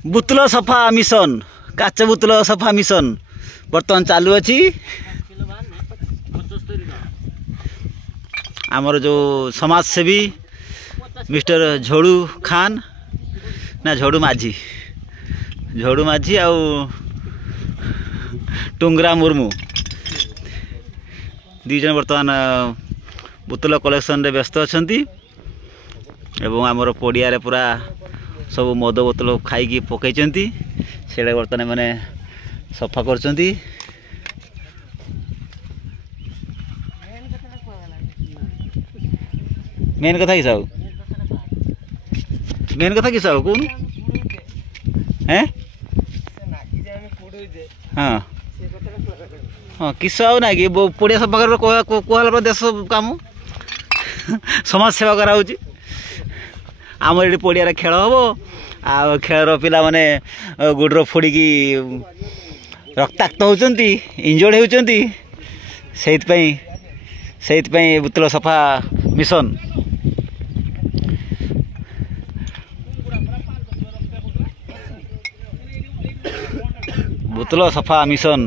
बुतल सफा मिशन काच बुतल सफा मिशन बर्तमान चालू अच्छी आमर जो समाज सेवी मिस्टर झोड़ू खान ना झोड़ू माझी आउ टुंगरा मुर्मू दीज बर्तमान बुतल कलेक्शन रे व्यस्त अच्छा एवं आमर पड़िया पूरा सब मद बोतल खाई पकई से बर्तमान मैंने सफा कर मेन कथा कि साहू मेन कथा कि साहू कौन हैं हाँ हाँ किस आउ ना कि पड़िया सफा कर कहला देश काम समाज सेवा करा आमर ये पड़िया खेल हम आ खेल पिला माने गुड्र फोड़ी रक्ताक्त होती इंजर्ड होती बुतल सफा मिशन बुतल सफा मिशन